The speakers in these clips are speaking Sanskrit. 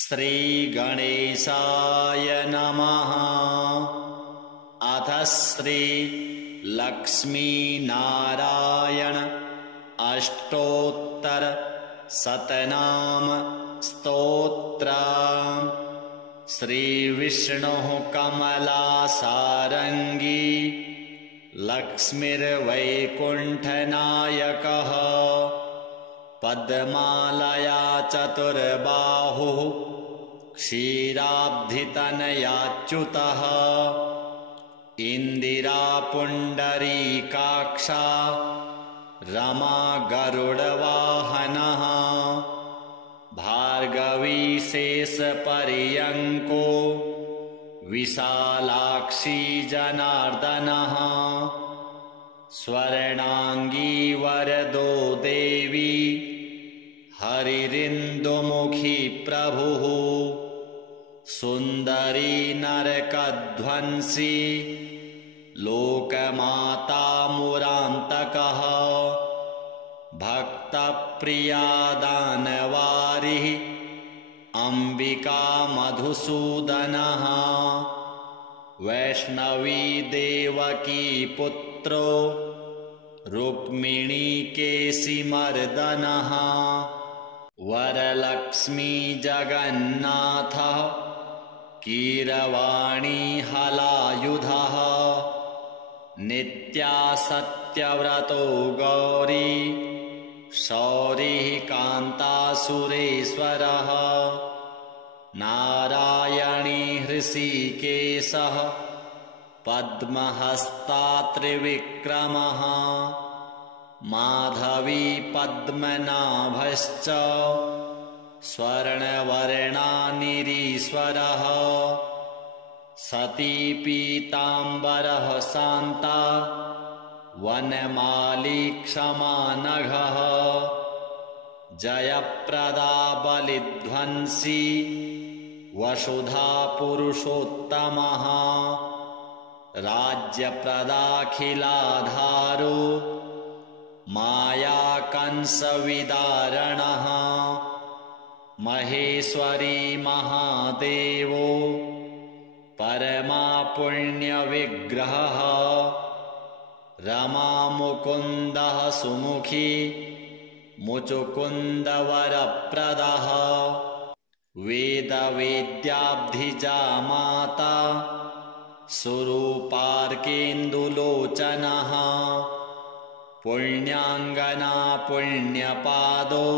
श्रीगणेशाय नमः। अथ श्री लक्ष्मीनारायण अष्टोत्तर शतनाम स्तोत्र। श्रीविष्णुः कमलासारङ्गी लक्ष्मीर्वैकुण्ठनायकः पद्मालया चतुर्बाहुः क्षीराब्धितनयाच्युतः इन्दिरा पुण्डरीकाक्षा रमा गरुडवाहनः भार्गवी शेषपर्यङ्को विशालाक्षी जनार्दनः स्वर्णाङ्गी वरदो देवी हरिरिन्दुमुखी प्रभुः सुन्दरी नरकध्वंसी लोकमाता मुरान्तकः भक्तप्रिया दानवारिः अम्बिका मधुसूदनः वैष्णवी देवकी पुत्रो रुक्मिणी केशिमर्दनः वरलक्ष्मी जगन्नाथः कीरवाणी हलायुधः नित्या सत्यव्रतो गौरी शौरिः कान्तासुरेश्वरः नारायणी हृषीकेशः पद्महस्ता त्रिविक्रमः माधवी पद्मनाभश्च स्वर्णवर्णानिरीश्वरः सती पीताम्बरः शान्ता वनमाली क्षमा नघः जयप्रदा बलिध्वंसी वसुधा पुरुषोत्तमः राज्यप्रदाखिलाधारो माया कंसविदारणः महेश्वरी महादेवो परमा पुण्यविग्रहः रमा मुकुन्दः सुमुखी मुचुकुन्दवरप्रदः वेदवेद्याब्धिजा माता सुरूपार्केन्दुलोचनः पुण्याङ्गना पुण्यपादो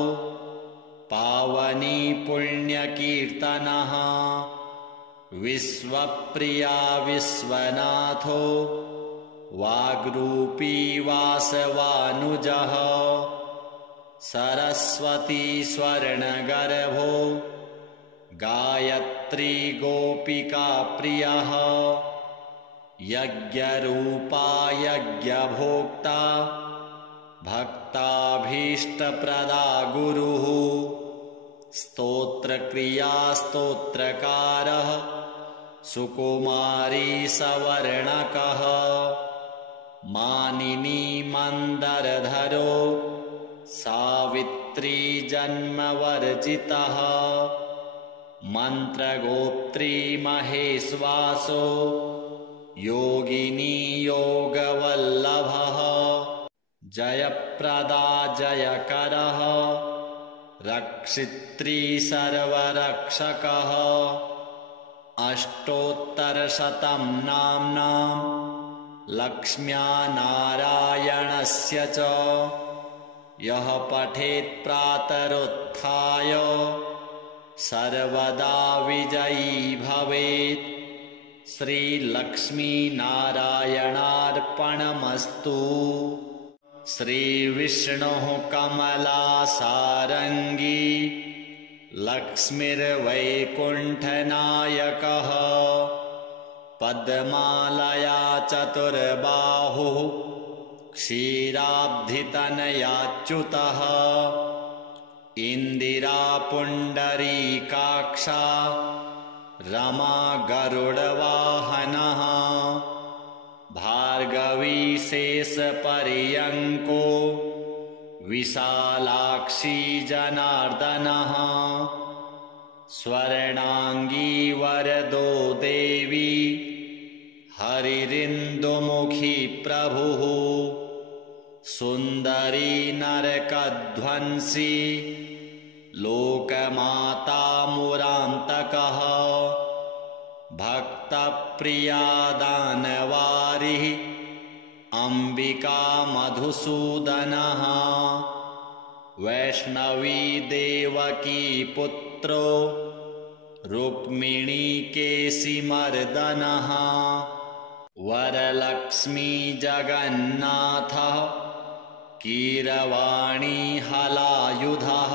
पावनी पुण्यकीर्तनः विश्वप्रिया विश्वनाथो वाग्रूपी वासवानुजः सरस्वती स्वर्णगर्भो गायत्री गोपिका प्रियः यज्ञरूपा यज्ञभोक्ता भक्ताभीष्टप्रदा गुरुः स्तोत्रक्रिया स्तोत्रकारः सुकुमारी सवर्णकः मानिनी मन्दरधरो सावित्री जन्मवर्जितः मन्त्रगोत्री महेश्वासो योगिनी योगवल्लभः जयप्रदा जयकरः रक्षित्री सर्वरक्षकः अष्टोत्तरशतं नाम्नां लक्ष्म्या नारायणस्य च यः पठेत् प्रातरुत्थाय सर्वदा विजयी भवेत्। श्रीलक्ष्मीनारायणार्पणमस्तु। श्रीविष्णुः कमलासारङ्गी लक्ष्मीर्वैकुण्ठनायकः पद्मालया चतुर्बाहुः क्षीराब्धितनयाच्युतः इन्दिरा पुण्डरीकाक्षा रमा गरुडवाहनः भार्गवी शेषपर्यङ्को विशालाक्षी जनार्दनः स्वर्णांगी वरदो देवी हरिरिन्दुमुखी प्रभुः सुन्दरी नरकध्वंसी लोकमाता मुरान्तकः भक्तप्रिया दानवारिः अम्बिका मधुसूदनः वैष्णवी देवकी पुत्रो रुक्मिणी केशिमर्दनः वरलक्ष्मी जगन्नाथः कीरवाणी हलायुधः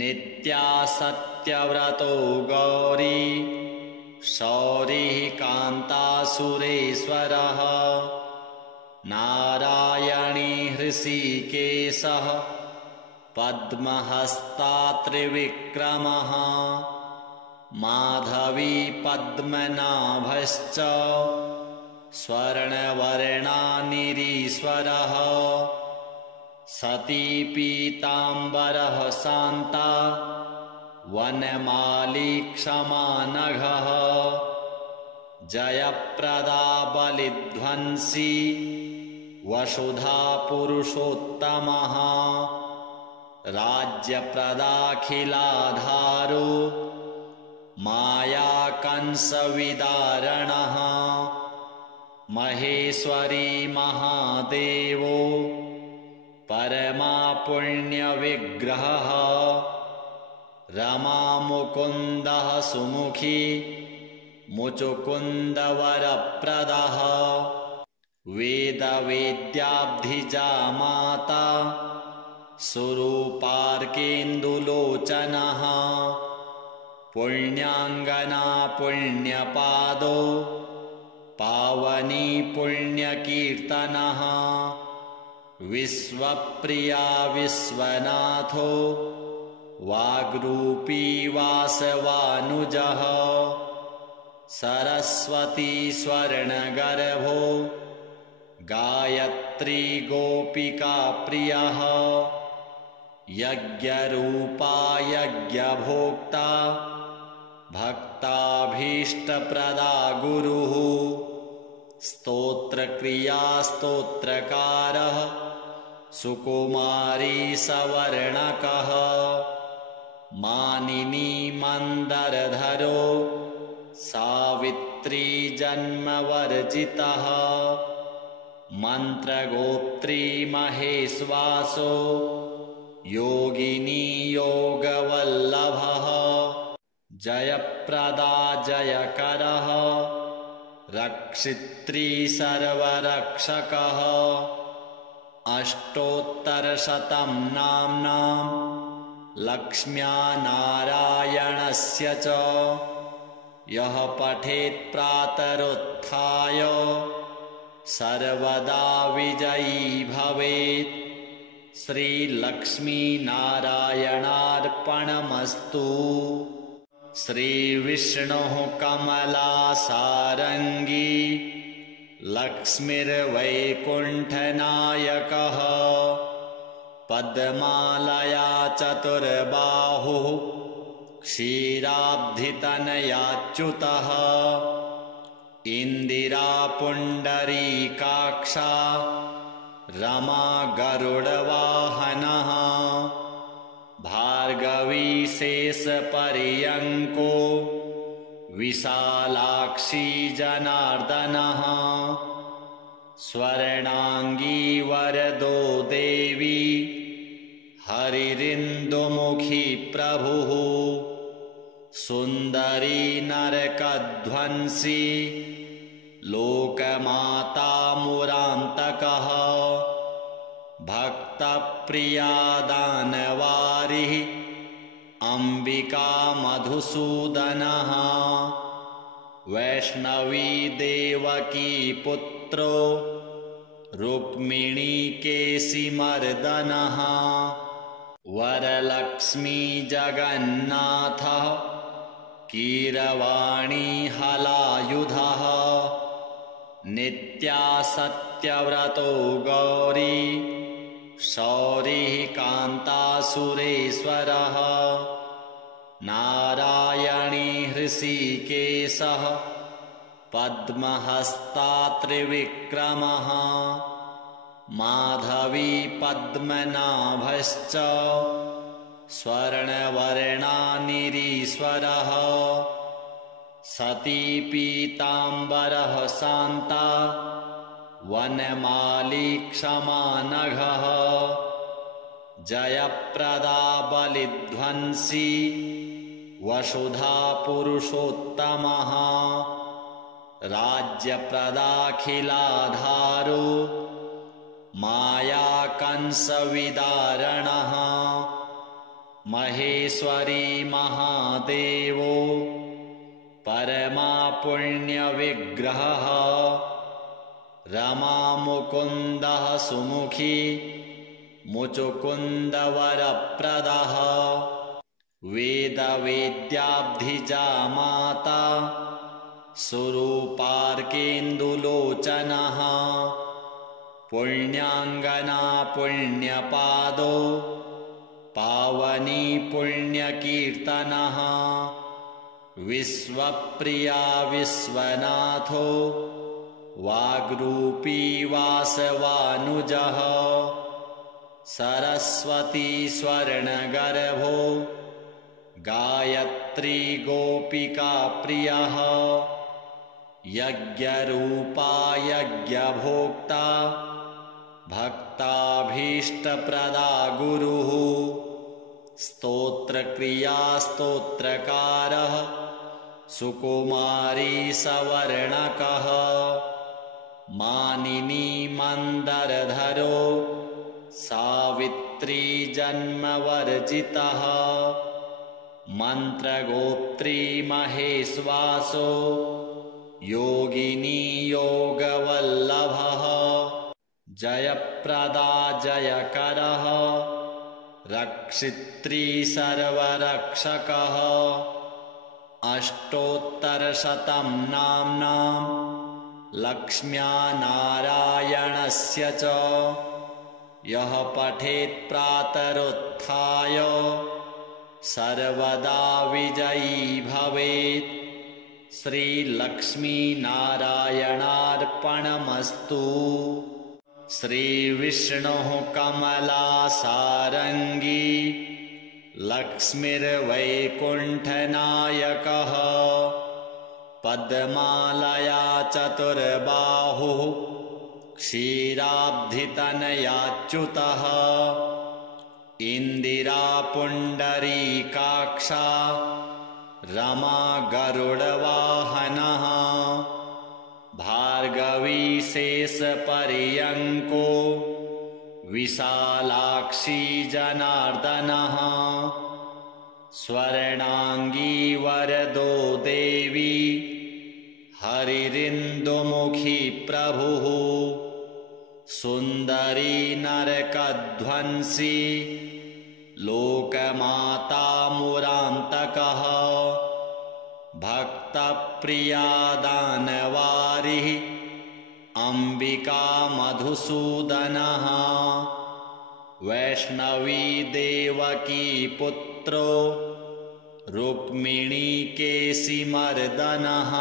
नित्या सत्यव्रतो गौरी शौरिः कान्तासुरेश्वरः नारायणी हृषीकेशः पद्महस्ता त्रिविक्रमः माधवी पद्मनाभश्च स्वर्णवर्णानिरीश्वरः सती पीताम्बरः शान्ता वनमाली क्षमा नघः जयप्रदा बलिध्वंसी वसुधा पुरुषोत्तमः राज्यप्रदाखिलाधारो माया कंसविदारणः महेश्वरी महादेवो परमा पुण्यविग्रहः रमा मुकुन्दः सुमुखी मुचुकुन्दवरप्रदः वेदवेद्याब्धिजा माता सुरूपार्केन्दुलोचनः पुण्याङ्गना पुण्यपादो पावनी पुण्यकीर्तनः विश्वप्रिया विश्वनाथो वाग्रूपी वासवानुजः सरस्वती स्वर्णगर्भो गायत्री गोपिका प्रियः यज्ञरूपा यज्ञभोक्ता भक्ताभीष्टप्रदा गुरुः स्तोत्रक्रिया स्तोत्रकारः सुकुमारी सवर्णकः मानिनी मन्दरधरो सावित्री जन्मवर्जितः मन्त्रगोत्री महेश्वासो योगिनी योगवल्लभः जयप्रदा जयकरः रक्षित्री सर्वरक्षकः अष्टोत्तरशतं नाम्नां लक्ष्म्या नारायणस्य च यः पठेत् प्रातरुत्थाय सर्वदा विजयी भवेत् श्रीलक्ष्मीनारायणार्पणमस्तु। श्रीविष्णुः कमलासारङ्गी लक्ष्मीर्वैकुण्ठनायकः पद्मालया चतुर्बाहुः क्षीराब्धितनयाच्युतः इन्दिरा पुण्डरीकाक्षा रमा गरुडवाहनः भार्गवी शेषपर्यङ्को विशालाक्षी जनार्दनः स्वर्णांगी वरदो देवी हरिरिन्दुमुखी प्रभुः सुन्दरी नरकध्वंसी लोकमाता मुरान्तकः भक्तप्रिया दानवारिः अम्बिका मधुसूदनः वैष्णवी देवकी पुत्रो रुक्मिणी केशिमर्दनः वरलक्ष्मी जगन्नाथः कीरवाणी हलायुधः नित्या सत्यव्रतो गौरी शौरिः कान्तासुरेश्वरः नारायणी हृषीकेशः पद्महस्ता त्रिविक्रमः माधवी पद्मनाभश्च स्वर्णवर्णानिरीश्वरः सती पीताम्बरः शान्ता वनमाली क्षमा नघः जयप्रदा बलिध्वंसी वसुधा पुरुषोत्तमः राज्यप्रदाखिलाधारो मायाकंसविदारणः महेश्वरी महादेवो परमा पुण्यविग्रहः रमा मुकुन्दः सुमुखी मुचुकुन्दवरप्रदः वेदवेद्याब्धिजा माता सुरूपार्केन्दुलोचनः पुण्याङ्गना पुण्यपादो पावनी पुण्यकीर्तनः विश्वप्रिया विश्वनाथो वाग्रूपी वासवानुजः सरस्वती स्वर्णगर्भो गायत्री गोपिका प्रियः यज्ञरूपा यज्ञभोक्ता भक्ताभीष्टप्रदा गुरुः स्तोत्रक्रिया स्तोत्रकारः सुकुमारी सवर्णकः मानिनी मन्दरधरो सावित्री जन्मवर्जितः मन्त्रगोत्री महेश्वासो योगिनी योगवल्लभः जयप्रदा जयकरः रक्षित्री सर्वरक्षकः अष्टोत्तरशतं नाम्नां लक्ष्म्या नारायणस्य च यः पठेत् प्रातरुत्थाय सर्वदा विजयी भवेत् श्रीलक्ष्मीनारायणार्पणमस्तु। श्रीविष्णुः कमलासारङ्गी लक्ष्मीर्वैकुण्ठनायकः पद्मालया चतुर्बाहुः क्षीराब्धितनयाच्युतः इन्दिरा पुण्डरीकाक्षा रमा गरुडवाहनः भार्गवी शेषपर्यङ्को विशालाक्षी जनार्दनः स्वर्णाङ्गी वरदो देवी हरिरिन्दुमुखी प्रभुः सुन्दरी नरकध्वंसी लोकमाता मुरान्तकः भक्तप्रिया दानवारिः अम्बिका मधुसूदनः वैष्णवी देवकी पुत्रो रुक्मिणी केशिमर्दनः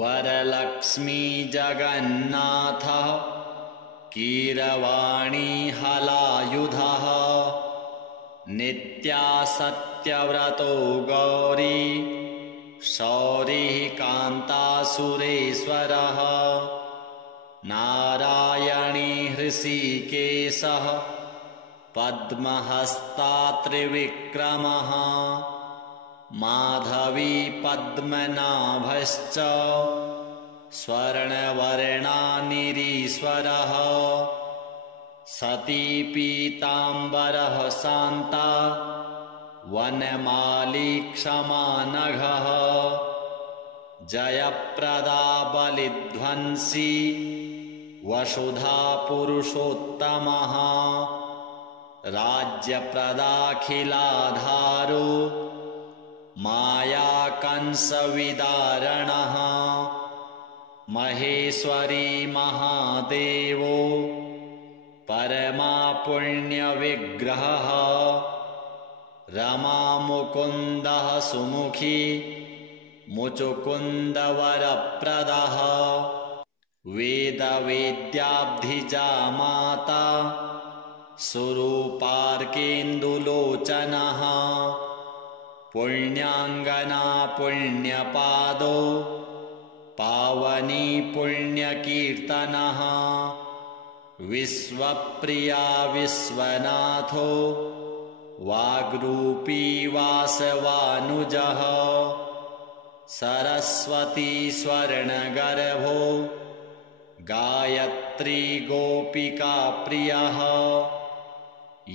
वरलक्ष्मी जगन्नाथः कीरवाणी हलायुधः नित्या सत्यव्रतो गौरी शौरिः कान्तासुरेश्वरः नारायणी हृषीकेशः पद्महस्ता त्रिविक्रमः माधवी पद्मनाभश्च स्वर्णवर्णानिरीश्वरः सती पीताम्बरः शान्ता वनमाली क्षमा नघः जयप्रदा बलिध्वंसी वसुधा पुरुषोत्तमः राज्यप्रदाखिलाधारो मायाकंसविदारणः महेश्वरी महादेवो परमा पुण्यविग्रहः रमा मुकुन्दः सुमुखी मुचुकुन्दवरप्रदः वेदवेद्याब्धिजा माता सुरूपार्केन्दुलोचनः पुण्याङ्गना पुण्यपादो पावनी पुण्यकीर्तनः विश्वप्रिया विश्वनाथो वाग्रूपी वासवानुजः सरस्वती स्वर्णगर्भो गायत्री गोपिका प्रियः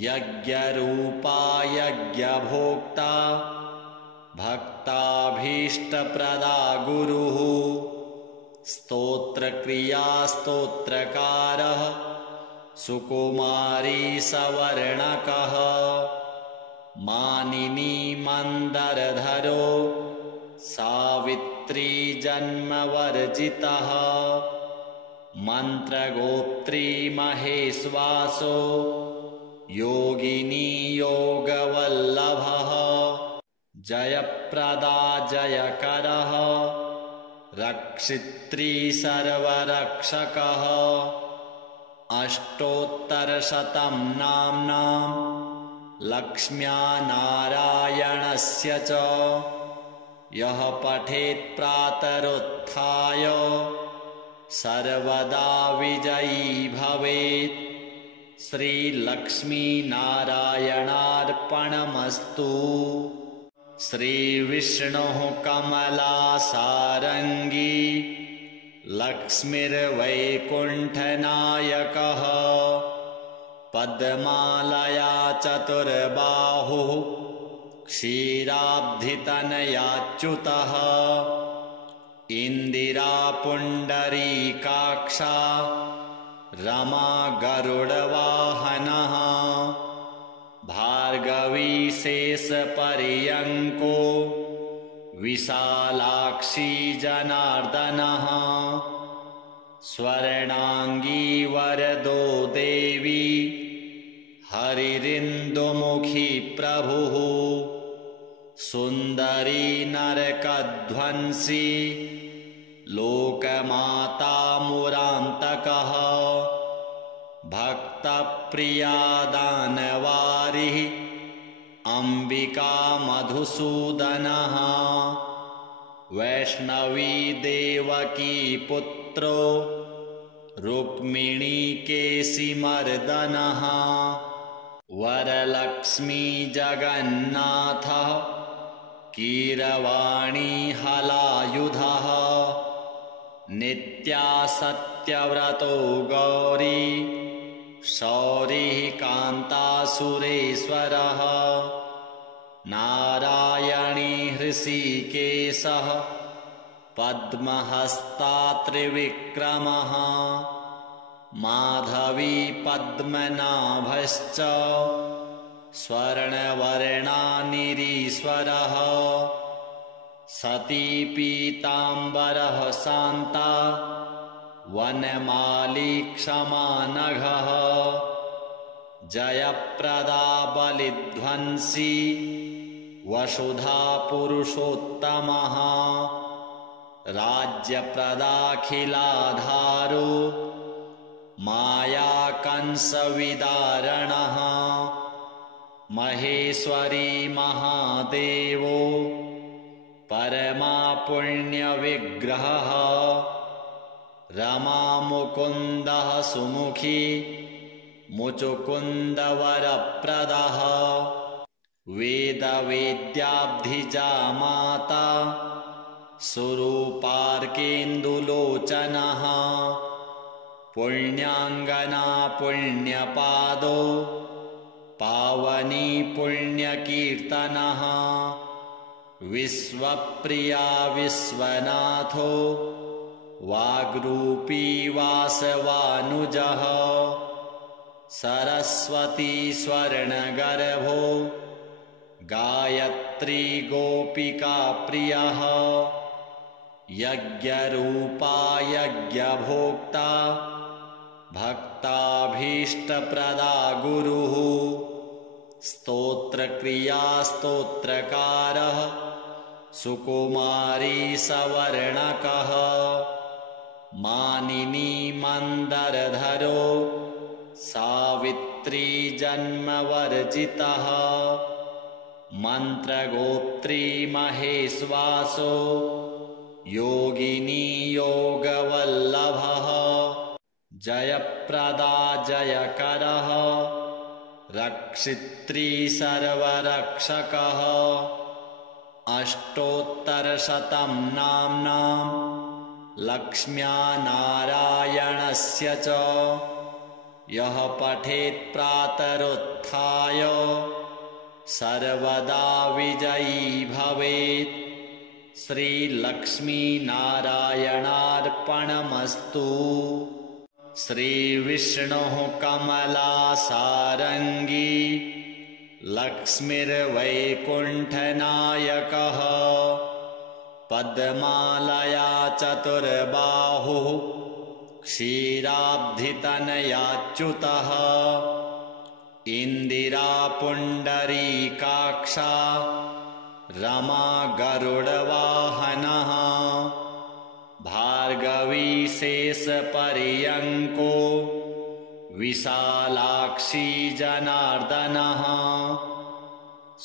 यज्ञरूपा यज्ञभोक्ता भक्ताभीष्टप्रदा गुरुः स्तोत्रक्रिया स्तोत्रकारः सुकुमारी सवर्णकः मानिनी मन्दरधरो सावित्री जन्मवर्जितः मन्त्रगोत्री महेश्वासो योगिनी योगवल्लभः जयप्रदा जयकरः रक्षित्री सर्वरक्षकः अष्टोत्तरशतं नाम्नां लक्ष्म्या नारायणस्य च यः पठेत् प्रातरुत्थाय सर्वदा विजयी भवेत् श्रीलक्ष्मीनारायणार्पणमस्तु। श्रीविष्णुः कमलासारङ्गी लक्ष्मीर्वैकुण्ठनायकः पद्मालया चतुर्बाहुः क्षीराब्धितनयाच्युतः इन्दिरा पुण्डरीकाक्षा रमा गरुडवाहनः भार्गवी शेषपर्यङ्को विशालाक्षी जनार्दनः स्वर्णाङ्गी वरदो देवी हरिरिन्दुमुखी प्रभुः सुन्दरी नरकध्वंसी लोकमाता मुरान्तकः भक्तप्रिया दानवारिः अम्बिका मधुसूदनः वैष्णवी देवकी पुत्रो रुक्मिणी केशिमर्दनः वरलक्ष्मी जगन्नाथः कीरवाणी हलायुधः नित्या सत्यव्रतो गौरी शौरिः कान्तासुरेश्वरः नारायणी हृषीकेशः पद्महस्ता त्रिविक्रमः माधवी पद्मनाभश्च स्वर्णवर्णानिरीश्वरः सती पीताम्बरः शान्ता वनमाली क्षमा नघः जयप्रदा बलिध्वंसी वसुधा पुरुषोत्तमः राज्यप्रदाखिलाधारो मायाकंसविदारणः महेश्वरी महादेवो परमा पुण्यविग्रहः रमा मुकुन्दः सुमुखी मुचुकुन्दवरप्रदः वेदवेद्याब्धिजा माता सुरूपार्केन्दुलोचनः पुण्याङ्गना पुण्यपादो पावनी पुण्यकीर्तनः विश्वप्रिया विश्वनाथो वाग्रूपी वासवानुजः सरस्वती स्वर्णगर्भो गायत्री गोपिका प्रियः यज्ञरूपा यज्ञभोक्ता भक्ताभीष्टप्रदा गुरुः स्तोत्रक्रियास्तोत्रकारः सुकुमारी सवर्णकः मानिनी मन्दरधरो सावित्री जन्मवर्जितः मन्त्रगोत्री महेश्वासो योगिनी योगवल्लभः जयप्रदा जयकरः रक्षित्री सर्वरक्षकः अष्टोत्तरशतं नाम्नां लक्ष्म्या नारायणस्य च यः पठेत् प्रातरुत्थाय सर्वदा विजयी भवेत्। श्रीलक्ष्मीनारायणार्पणमस्तु। श्रीविष्णुः कमलासारङ्गी लक्ष्मीर्वैकुण्ठनायकः पद्मालया चतुर्बाहुः क्षीराब्धितनयाच्युतः इन्दिरा पुण्डरीकाक्षा रमा गरुडवाहनः भार्गवी शेषपर्यङ्को विशालाक्षी जनार्दनः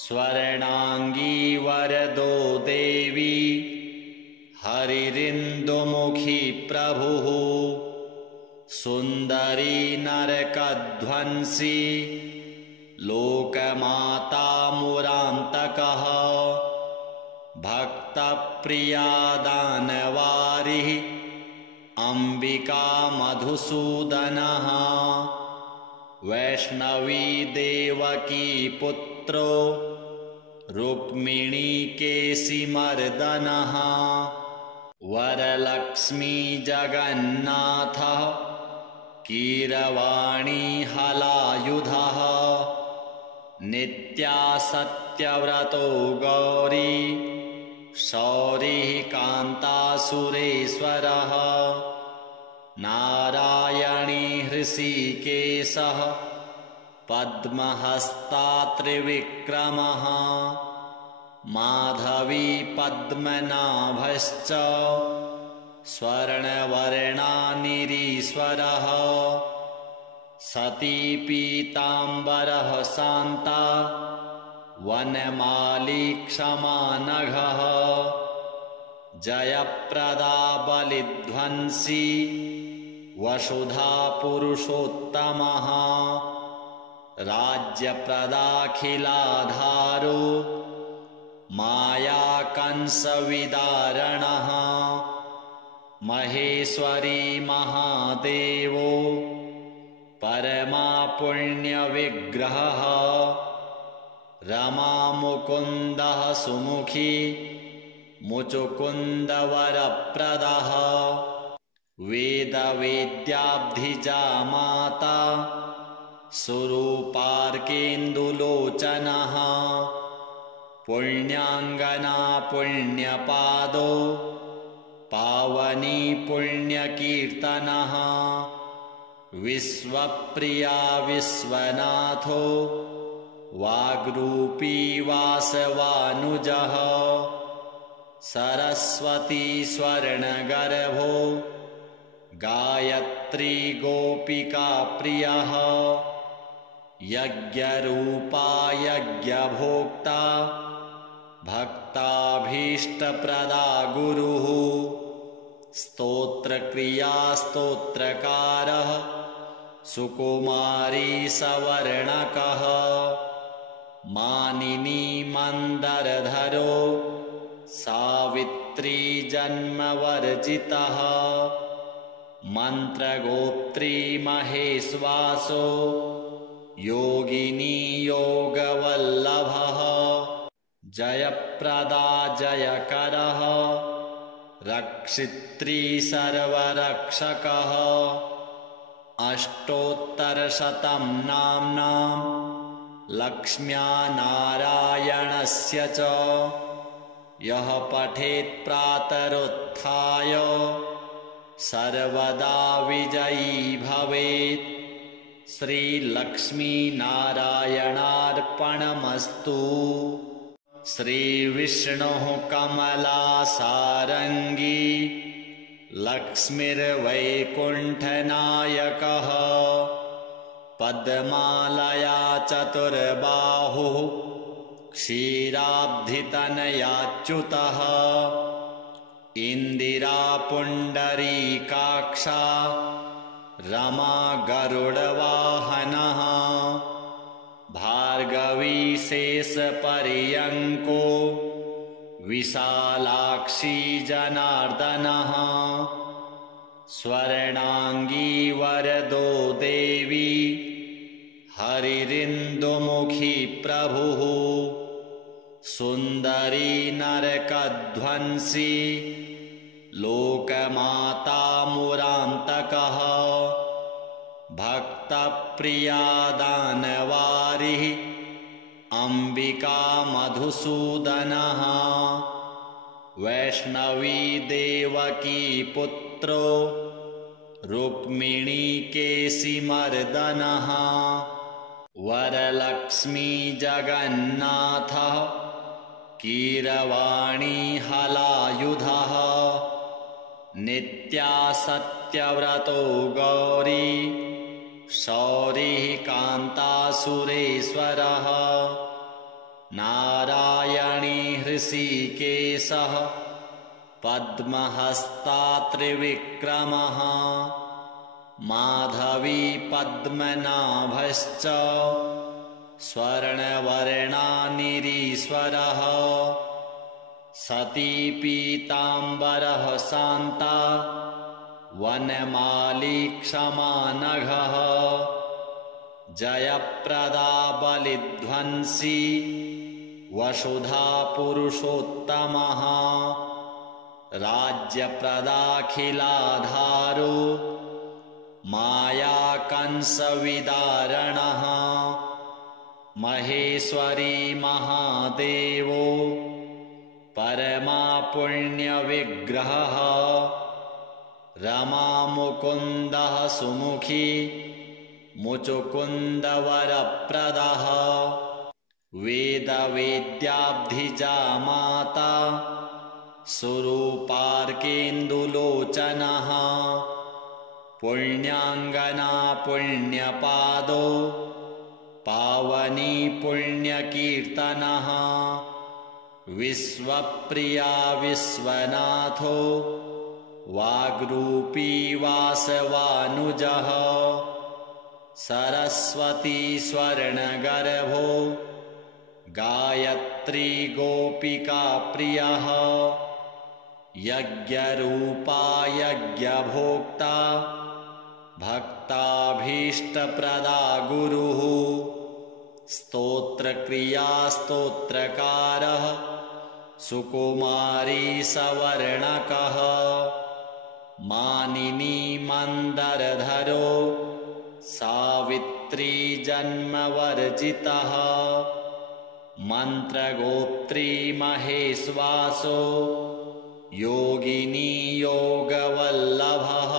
स्वर्णाङ्गी वरदो देवी हरिरिन्दुमुखी प्रभुः सुन्दरी नरकध्वंसी लोकमाता मुरान्तकः भक्तप्रिया दानवारिः अम्बिका मधुसूदनः वैष्णवी देवकी पुत्रो रुक्मिणी केशिमर्दनः वरलक्ष्मी जगन्नाथः कीरवाणी हलायुधः नित्या सत्यव्रतो गौरी शौरिः कान्तासुरेश्वरः नारायणी हृषीकेशः पद्महस्ता त्रिविक्रमः माधवी पद्मनाभश्च स्वर्णवर्णानिरीश्वरः सती पीताम्बरः शान्ता वनमाली क्षमा नघः जयप्रदा बलिध्वंसी वसुधा पुरुषोत्तमः राज्यप्रदाखिलाधारो माया कंसविदारणः महेश्वरी महादेवो परमा पुण्यविग्रहः रमा मुकुन्दः सुमुखी मुचुकुन्दवरप्रदः वेदवेद्याब्धिजा माता सुरूपार्केन्दुलोचनः पुण्याङ्गना पुण्यपादो पावनी पुण्यकीर्तनः विश्वप्रिया विश्वनाथो वाग्रूपी वासवानुजः सरस्वती स्वर्णगर्भो गायत्री गोपिका प्रियः यज्ञरूपा यज्ञभोक्ता भक्ताभीष्टप्रदा गुरुः स्तोत्रक्रिया स्तोत्रकारः सुकुमारी सवर्णकः मानिनी मन्दरधरो सावित्री जन्मवर्जितः मन्त्रगोत्री महेश्वासो योगिनी योगवल्लभः जयप्रदा जयकरः रक्षित्री सर्वरक्षकः अष्टोत्तरशतं नाम्नां लक्ष्म्या नारायणस्य च यः पठेत् प्रातरुत्थाय सर्वदा विजयी भवेत्। श्रीलक्ष्मीनारायणार्पणमस्तु। श्रीविष्णुः कमलासारङ्गी लक्ष्मीर्वैकुण्ठनायकः पद्मालया चतुर्बाहुः क्षीराब्धितनयाच्युतः इन्दिरा पुण्डरीकाक्षा रमा गरुडवाहनः भार्गवी शेषपर्यङ्को विशालाक्षी जनार्दनः स्वर्णाङ्गी वरदो देवी हरिरिन्दुमुखी प्रभुः सुन्दरी नरकध्वंसी लोकमाता मुरान्तकः भक्तप्रिया दानवारिः अम्बिका मधुसूदनः वैष्णवी देवकी पुत्रो रुक्मिणी केशिमर्दनः वरलक्ष्मी जगन्नाथः कीरवाणी हलायुधः नित्या सत्यव्रतो गौरी शौरिः कान्तासुरेश्वरः नारायणी हृषीकेशः पद्महस्ता त्रिविक्रमः माधवी पद्मनाभश्च स्वर्णवर्णानिरीश्वरः सती पीताम्बरः शान्ता वनमाली क्षमा नघः जयप्रदा बलिध्वंसी वसुधा पुरुषोत्तमः राज्यप्रदाखिलाधारो माया कंसविदारणः महेश्वरी महादेवो परमा पुण्यविग्रहः रमा मुकुन्दः सुमुखी मुचुकुन्दवरप्रदः वेदवेद्याब्धिजा माता सुरूपार्केन्दुलोचनः पुण्याङ्गना पुण्यपादो पावनी पुण्यकीर्तनः विश्वप्रिया विश्वनाथो वाग्रूपी वासवानुजः सरस्वती स्वर्णगर्भो गायत्री गोपिका प्रियः यज्ञरूपा यज्ञभोक्ता भक्ताभीष्टप्रदा गुरुः स्तोत्रक्रिया स्तोत्रकारः सुकुमारी सवर्णकः मानिनी मन्दरधरो सावित्री जन्मवर्जितः मन्त्रगोत्री महेश्वासो योगिनी योगवल्लभः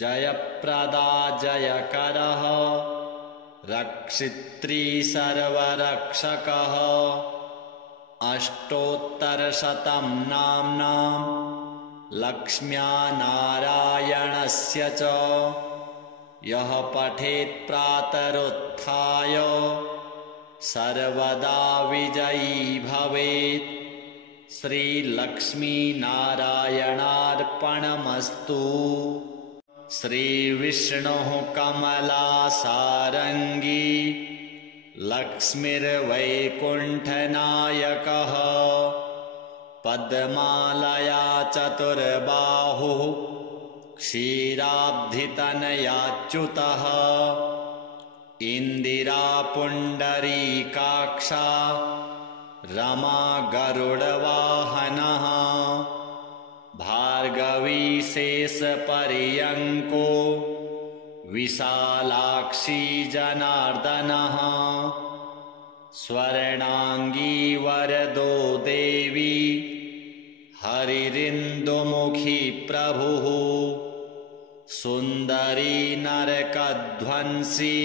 जयप्रदा जयकरः रक्षित्री सर्वरक्षकः अष्टोत्तरशतं नाम्नां लक्ष्म्या नारायणस्य च यः पठेत् प्रातरुत्थाय सर्वदा विजयी भवेत्। श्रीलक्ष्मीनारायणार्पणमस्तु। श्रीविष्णुः कमलासारङ्गी लक्ष्मीर्वैकुण्ठनायकः पद्मालया चतुर्बाहुः क्षीराब्धितनयाच्युतः इन्दिरा पुण्डरीकाक्षा रमा गरुडवाहनः भार्गवी शेषपर्यङ्को विशालाक्षी जनार्दनः स्वर्णाङ्गी वरदो देवी हरिरिन्दुमुखी प्रभुः सुन्दरी नरकध्वंसी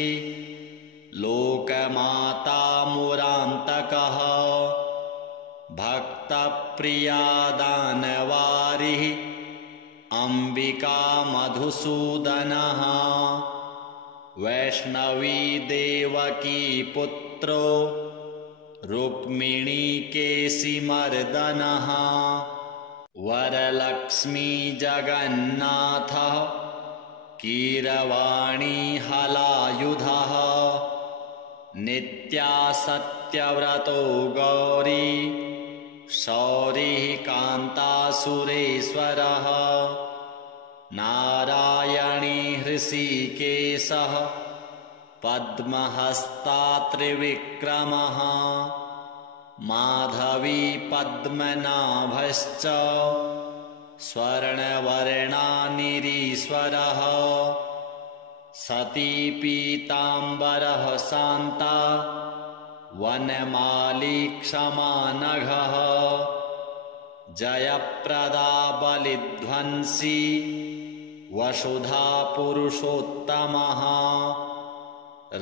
लोकमाता मुरान्तकः भक्तप्रिया दानवारिः अम्बिका मधुसूदनः वैष्णवी देवकी पुत्रो रुक्मिणीकेशिमर्दनः वरलक्ष्मी जगन्नाथः कीरवाणी हलायुधः नित्यासत्यव्रतो गौरी शौरिः कान्तासुरेश्वरः नारायणी हृषीकेशः पद्महस्ता त्रिविक्रमः माधवी पद्मनाभश्च स्वर्णवर्णानिरीश्वरः सती पीताम्बरः शान्ता वनमाली क्षमा नघः जयप्रदा बलिध्वंसी वसुधा पुरुषोत्तमः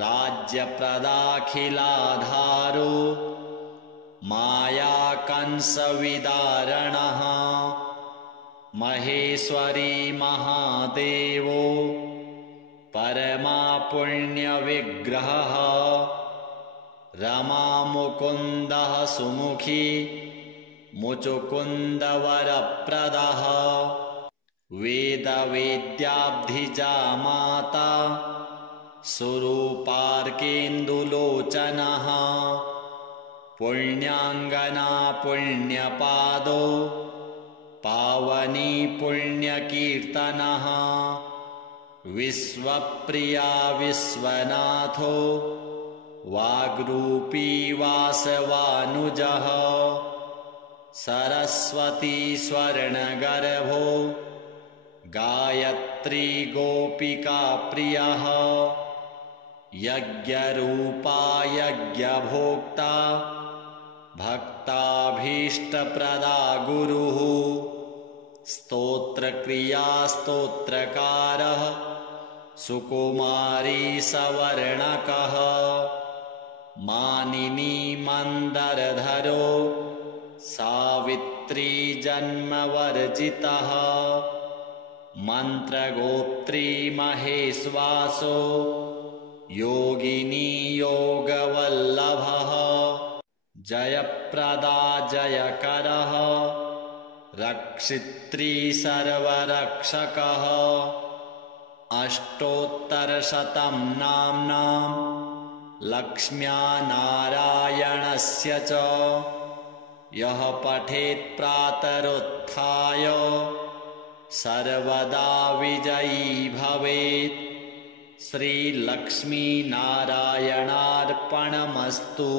राज्यप्रदाखिलाधारो मायाकंसविदारणः महेश्वरी महादेवो परमा पुण्यविग्रहः रमा मुकुन्दः सुमुखी मुचुकुन्दवरप्रदः वेदवेद्याब्धिजा माता सुरूपार्केन्दुलोचनः पुण्याङ्गना पुण्यपादो पावनी पुण्यकीर्तनः विश्वप्रिया विश्वनाथो वाग्रूपी वासवानुजः सरस्वती स्वर्णगर्भो गायत्री गोपिका प्रियः यज्ञरूपा यज्ञभोक्ता भक्ताभीष्टप्रदा गुरुः स्तोत्रक्रिया स्तोत्रकारः सुकुमारी सवर्णकः मानिनी मन्दरधरो सावित्री जन्मवर्जितः मन्त्रगोत्री महेश्वासो योगिनी योगवल्लभः जयप्रदा जयकरः रक्षित्री सर्वरक्षकः अष्टोत्तरशतं नाम्नां लक्ष्म्या नारायणस्य च यः पठेत् प्रातरुत्थाय सर्वदा विजयी भवेत्। श्रीलक्ष्मीनारायणार्पणमस्तु।